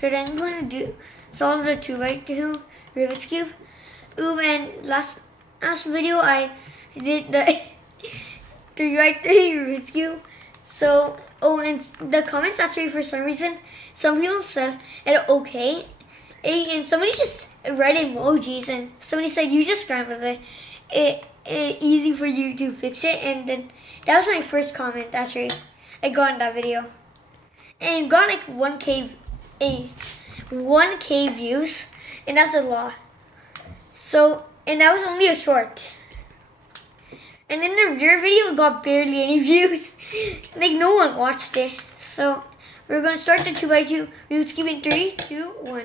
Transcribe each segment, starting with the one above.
Today I'm going to solve the 2x2 Rubik's Cube. And last video I did the 3x3 Rubik's Cube. So, and the comments actually, for some reason, some people said it okay. And somebody just read emojis, and somebody said you just scrambled it. Easy for you to fix it. And then that was my first comment actually I got in that video, and got like 1K views, and that's a lot. So, and that was only a short. And in the rear video, it got barely any views. Like no one watched it. So we're gonna start the 2x2 Rubik's Cube in 3, 2, 1.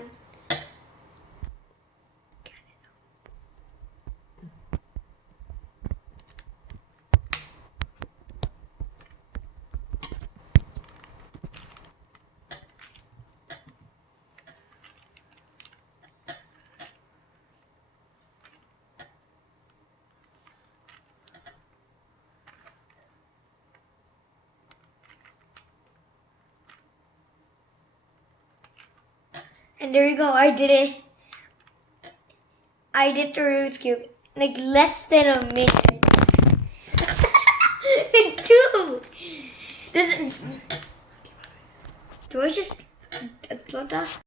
And there you go, I did it. I did the Rubik's Cube like less than a minute. Dude, do I just upload that?